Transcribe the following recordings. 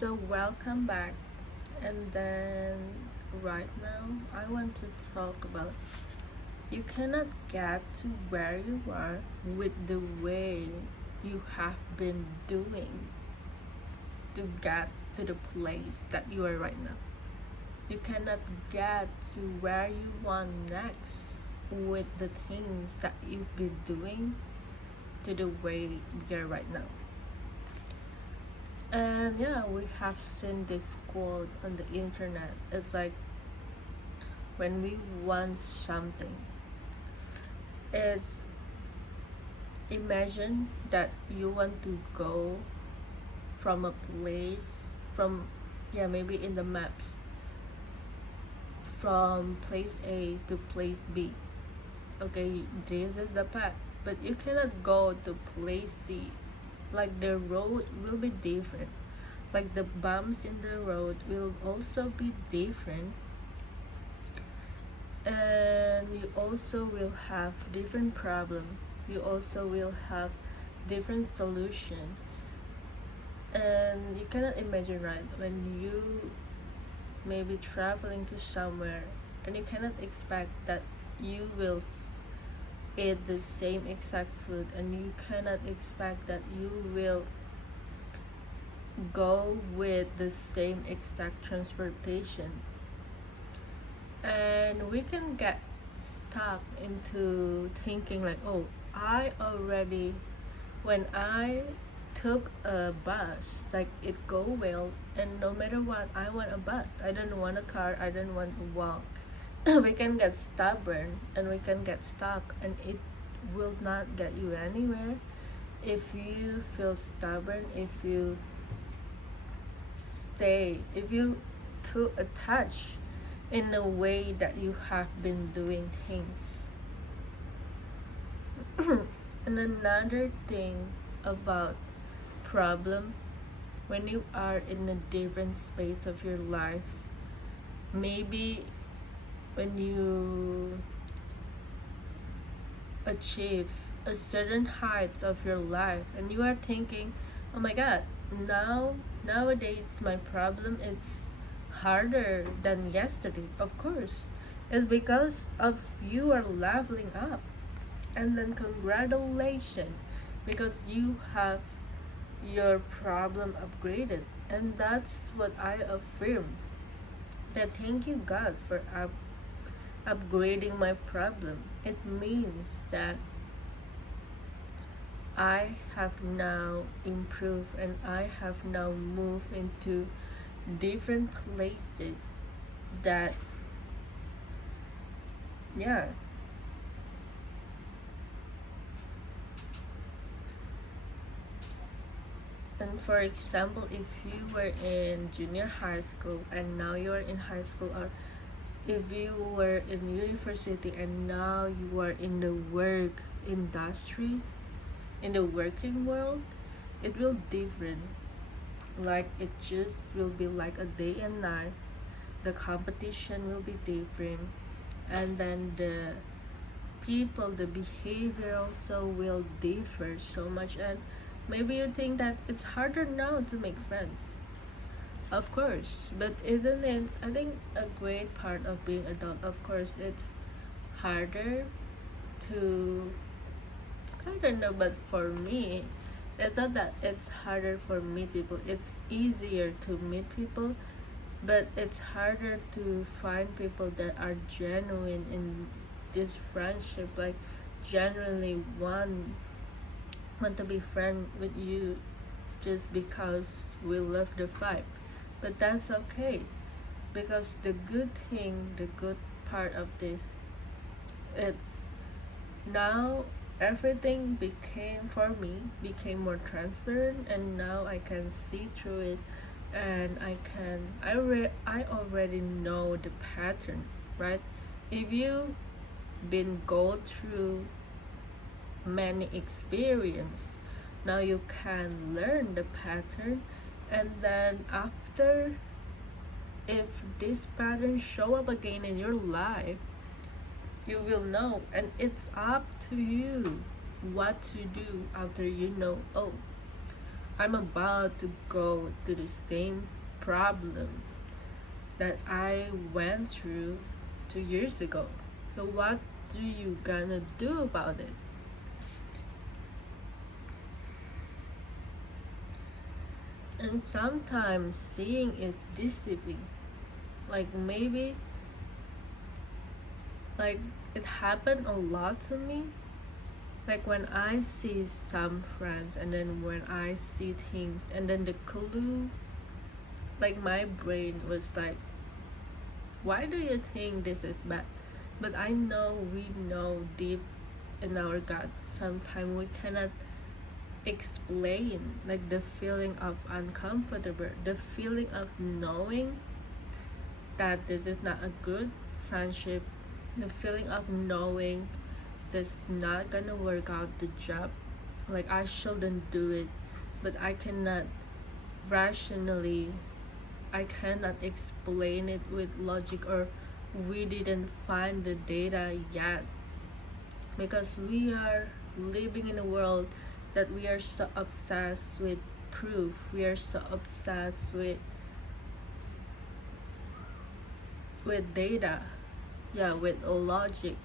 So welcome back. And then right now I want to talk about you cannot get to where you are with the way you have been doing to get to the place that you are right now. You cannot get to where you want next with the things that you've been doing to the way we are right now. And yeah, we have seen this quote on the internet. It's like when we want something, it's imagine that you want to go from a place from maybe in the maps from place A to place B. Okay, this is the path, but you cannot go to place C. Like the road will be different, like the bumps in the road will also be different, and you also will have different problem, you also will have different solution. And you cannot imagine, right, when you may be traveling to somewhere and you cannot expect that you will eat the same exact food, and you cannot expect that you will go with the same exact transportation. And we can get stuck into thinking like, oh, I already, when I took a bus, like it go well, and no matter what, I want a bus. I don't want a car, I don't want to walk. We can get stubborn and we can get stuck, and it will not get you anywhere. If you feel stubborn, if you stay, if you too attached in a way that you have been doing things. And another thing about problem, when you are in a different space of your life, maybe when you achieve a certain height of your life and you are thinking, oh my god, nowadays my problem is harder than yesterday. Of course, it's because of you are leveling up. And then congratulations, because you have your problem upgraded. And that's what I affirm, that thank you God for upgrading my problem. It means that I have now improved and I have now moved into different places that, yeah, and for example, if you were in junior high school and now you are in high school, or if you were in university and now you are in the work industry, in the working world, it will different. Like it just will be like a day and night. The competition will be different, and then the people, the behavior also will differ so much. And maybe you think that it's harder now to make friends. Of course, but isn't it, I think, a great part of being adult? Of course, it's harder to, I don't know, but for me, it's not that it's harder for meet people. It's easier to meet people, but it's harder to find people that are genuine in this friendship, like genuinely want to be friend with you just because we love the vibe. But that's okay, because the good thing, the good part of this, it's now everything became, for me, became more transparent, and now I can see through it, and I already know the pattern, right? If you been go through many experience, now you can learn the pattern. And then after, if this pattern show up again in your life, you will know, and it's up to you what to do after you know, oh, I'm about to go to the same problem that I went through 2 years ago. So what do you gonna do about it? And sometimes seeing is deceiving. Like maybe like it happened a lot to me. Like when I see some friends and then when I see things and then the clue, like my brain was like, why do you think this is bad? But I know we know deep in our gut sometimes we cannot explain like the feeling of uncomfortable, the feeling of knowing that this is not a good friendship, the feeling of knowing this not gonna work out the job, like I shouldn't do it, but I cannot rationally, I cannot explain it with logic, or we didn't find the data yet, because we are living in a world that we are so obsessed with proof, we are so obsessed with data, yeah, with logic.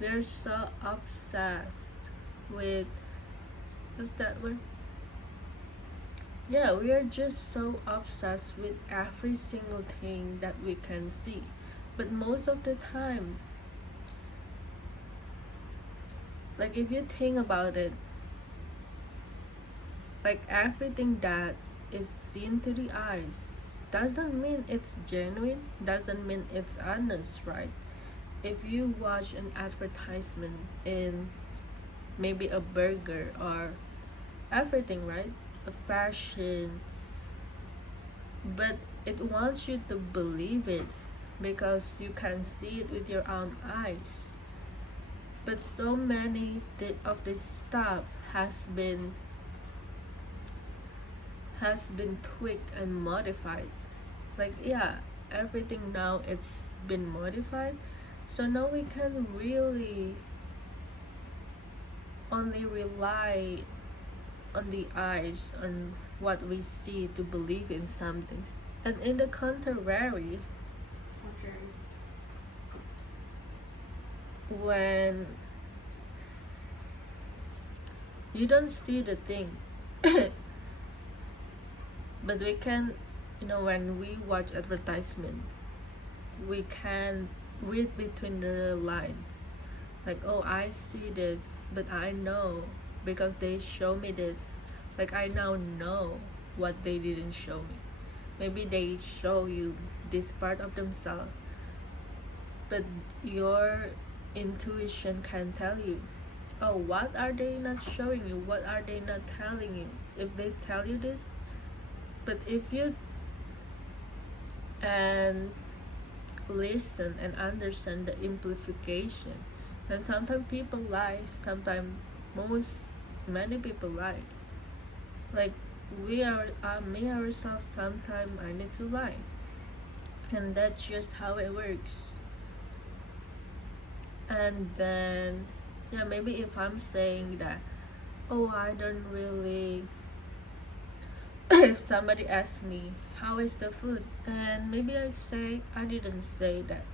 We're so obsessed with, what's that word? Yeah, we are just so obsessed with every single thing that we can see. But most of the time, like if you think about it, like everything that is seen to the eyes doesn't mean it's genuine, doesn't mean it's honest, right? If you watch an advertisement in maybe a burger or everything, right? A fashion, but it wants you to believe it because you can see it with your own eyes. But so many of this stuff has been tweaked and modified. Like yeah, everything now it's been modified. So now we can really only rely on the eyes, on what we see to believe in some things. And in the contrary, when you don't see the thing, but we can, when we watch advertisement, we can read between the lines. Like, oh, I see this, but I know because they show me this. Like, I now know what they didn't show me. Maybe they show you this part of themselves, but your intuition can tell you, oh, what are they not showing you? What are they not telling you? If they tell you this, but if you and listen and understand the implication, and sometimes people lie, sometimes many people lie. Like we are me ourselves, sometimes I need to lie, and that's just how it works. And then yeah, maybe if I'm saying that, oh, I don't really if somebody asks me how is the food, and maybe I didn't say that,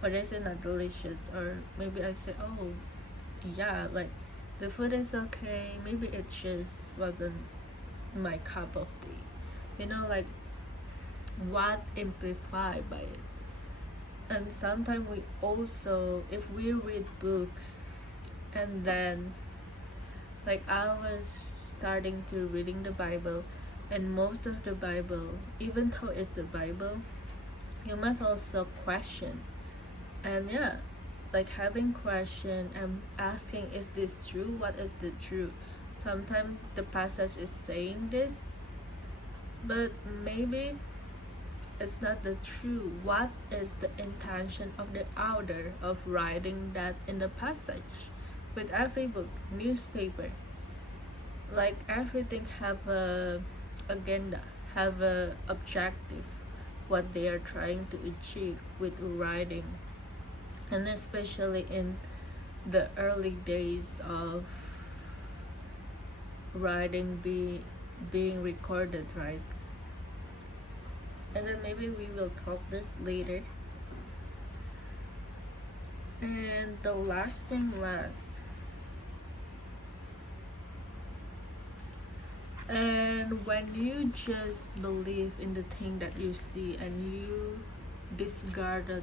or they say not delicious, or maybe I say, oh yeah, like the food is okay, maybe it just wasn't my cup of tea, like what amplified by it. And sometimes we also, if we read books, and then like I was starting to reading the Bible, and most of the Bible, even though it's a Bible, you must also question. And yeah, like having question and asking, is this true? What is the truth? Sometimes the passage is saying this, but maybe it's not the truth. What is the intention of the author of writing that in the passage? With every book, newspaper, like everything have a agenda, have a objective, what they are trying to achieve with writing. And especially in the early days of writing being recorded, right? And then maybe we will talk this later. And the last thing last. And when you just believe in the thing that you see and you discarded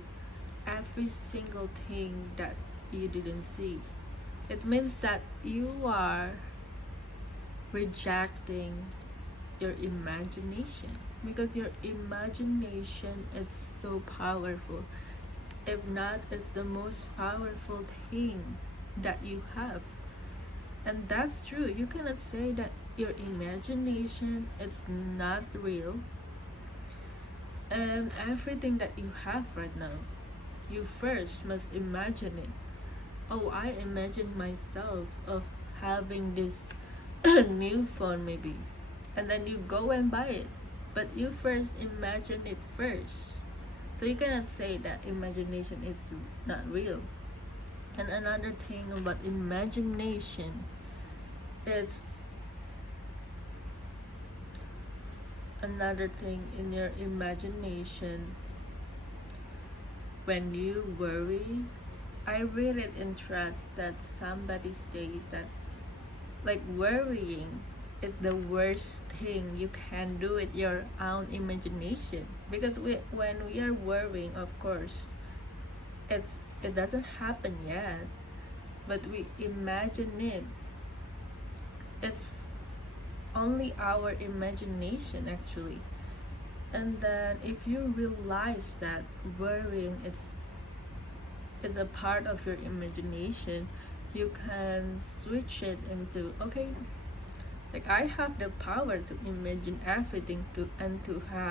every single thing that you didn't see, it means that you are rejecting your imagination, because your imagination is so powerful. If not, it's the most powerful thing that you have. And that's true. You cannot say that your imagination is not real. And everything that you have right now, you first must imagine it. Oh, I imagine myself of having this new phone maybe, and then you go and buy it, but you first imagine it first. So you cannot say that imagination is not real. And another thing about imagination, it's another thing in your imagination. When you worry, I read it in trust that somebody says that like worrying is the worst thing you can do with your own imagination, because when we are worrying, of course, it doesn't happen yet, but we imagine it. It's only our imagination actually. And then if you realize that worrying is a part of your imagination, you can switch it into, okay, like I have the power to imagine everything to and to have